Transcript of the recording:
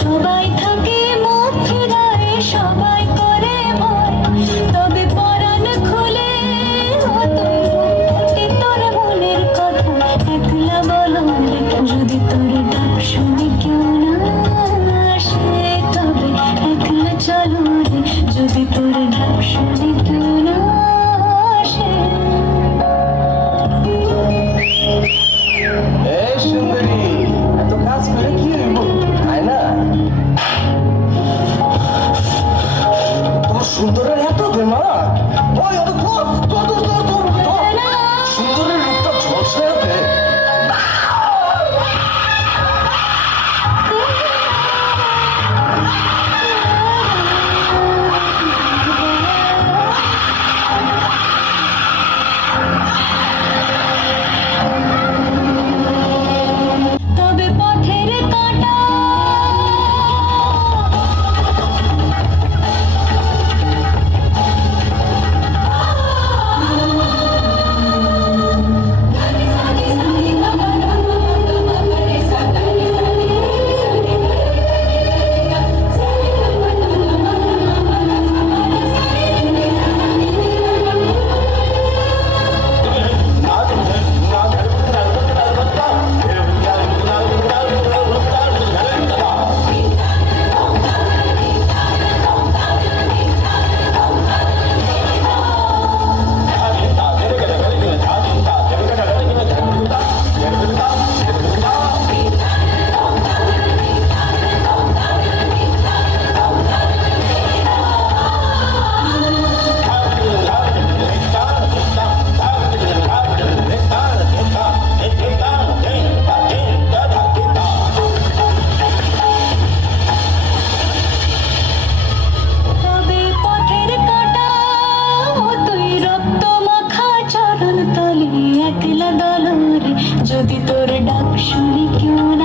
সবাই থাকে মুখিরায় সবাই করে ভয়। তবে পরাণ খুলে তোর মনের কথা। একলা বলো যদি তোর ডাক শুনে যদি তোর ডাক শুনে কেউ না সুন্দরের যদি তোর ডাক শুনি কেউ